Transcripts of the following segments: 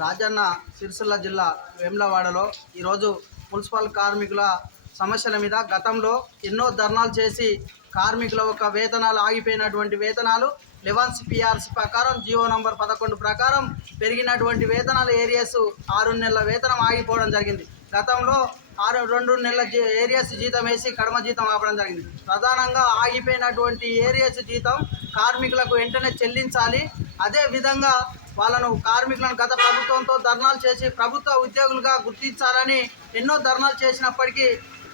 రాజన్న సిరిసిల్ల జిల్లా వేములవాడలో ఈరోజు మున్సిపల్ కార్మికుల సమస్యల మీద గతంలో ఎన్నో ధర్నాలు చేసి కార్మికుల యొక్క వేతనాలు ఆగిపోయినటువంటి వేతనాలు లెవెన్స్ పిఆర్సి ప్రకారం జియో నంబర్ పదకొండు ప్రకారం పెరిగినటువంటి వేతనాలు ఏరియాస్ ఆరు నెలల వేతనం ఆగిపోవడం జరిగింది. గతంలో ఆరు రెండు నెలల జీ- ఏరియాస్ జీతం వేసి కడమ జీతం ఆపడం జరిగింది. ప్రధానంగా ఆగిపోయినటువంటి ఏరియాస్ జీతం కార్మికులకు వెంటనే చెల్లించాలి. అదే విధంగా వాళ్ళను కార్మికులను గత ప్రభుత్వంతో ధర్నాలు చేసి ప్రభుత్వ ఉద్యోగులుగా గుర్తించాలని ఎన్నో ధర్నాలు చేసినప్పటికీ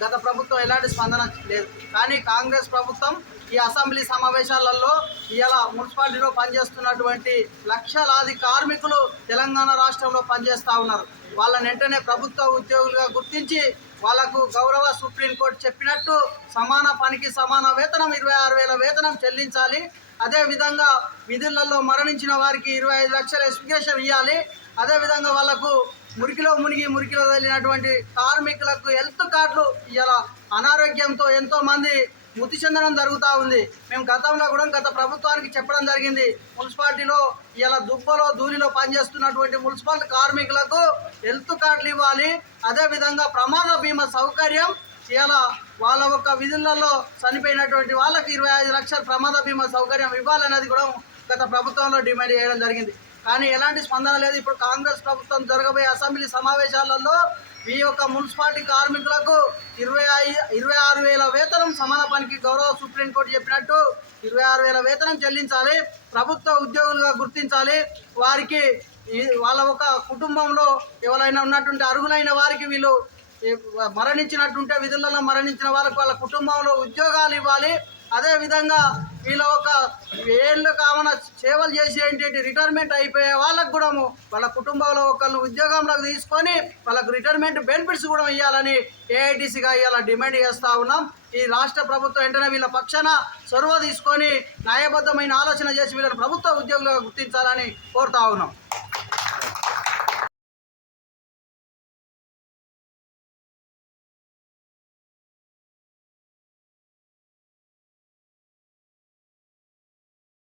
గత ప్రభుత్వం ఎలాంటి స్పందన లేదు. కానీ కాంగ్రెస్ ప్రభుత్వం ఈ అసెంబ్లీ సమావేశాలలో ఇలా మున్సిపాలిటీలో పనిచేస్తున్నటువంటి లక్షలాది కార్మికులు తెలంగాణ రాష్ట్రంలో పనిచేస్తూ ఉన్నారు. వాళ్ళని వెంటనే ప్రభుత్వ ఉద్యోగులుగా గుర్తించి వాళ్ళకు గౌరవ సుప్రీంకోర్టు చెప్పినట్టు సమాన పనికి సమాన వేతనం ఇరవై ఆరు వేల వేతనం చెల్లించాలి. అదేవిధంగా విధులలో మరణించిన వారికి ఇరవై ఐదు లక్షల ఎస్పికేషన్ ఇవ్వాలి అదేవిధంగా వాళ్ళకు మురికిలో మునిగి మురికిలో వెళ్ళినటువంటి కార్మికులకు హెల్త్ కార్డులు ఇలా అనారోగ్యంతో ఎంతోమంది మృతి చెందడం జరుగుతూ ఉంది. మేము గతంలో కూడా గత ప్రభుత్వానికి చెప్పడం జరిగింది. మున్సిపాలిటీలో ఇలా దుబ్బలో ధూళిలో పనిచేస్తున్నటువంటి మున్సిపల్ కార్మికులకు హెల్త్ కార్డులు ఇవ్వాలి. అదేవిధంగా ప్రమాద బీమా సౌకర్యం ఇలా వాళ్ళ యొక్క విధులలో చనిపోయినటువంటి వాళ్ళకి ఇరవై ఐదు లక్షల ప్రమాద బీమా సౌకర్యం ఇవ్వాలనేది కూడా గత ప్రభుత్వంలో డిమాండ్ చేయడం జరిగింది. కానీ ఎలాంటి స్పందన లేదు. ఇప్పుడు కాంగ్రెస్ ప్రభుత్వం జరగబోయే అసెంబ్లీ సమావేశాలలో ఈ యొక్క మున్సిపాలిటీ కార్మికులకు ఇరవై ఐ ఇరవై ఆరు వేల వేతనం సమాన పనికి గౌరవ సుప్రీంకోర్టు చెప్పినట్టు ఇరవై ఆరు వేల వేతనం చెల్లించాలి. ప్రభుత్వ ఉద్యోగులుగా గుర్తించాలి. వారికి వాళ్ళ ఒక కుటుంబంలో ఎవరైనా ఉన్నటువంటి అర్హులైన వారికి వీళ్ళు మరణించినట్టుంటే విధులలో మరణించిన వాళ్ళకు వాళ్ళ కుటుంబంలో ఉద్యోగాలు ఇవ్వాలి. అదేవిధంగా వీళ్ళ ఒక ఏళ్ళు కామన సేవలు చేసి ఏంటి రిటైర్మెంట్ అయిపోయే వాళ్ళకు కూడా వాళ్ళ కుటుంబంలో ఒకళ్ళు ఉద్యోగంలోకి తీసుకొని వాళ్ళకు రిటైర్మెంట్ బెనిఫిట్స్ కూడా ఇవ్వాలని ఏఐటీసీగా ఇవాళ డిమాండ్ చేస్తూ ఉన్నాం. ఈ రాష్ట్ర ప్రభుత్వం వెంటనే వీళ్ళ పక్షాన చొరవ తీసుకొని న్యాయబద్ధమైన ఆలోచన చేసి వీళ్ళని ప్రభుత్వ ఉద్యోగులుగా గుర్తించాలని కోరుతా ఉన్నాం.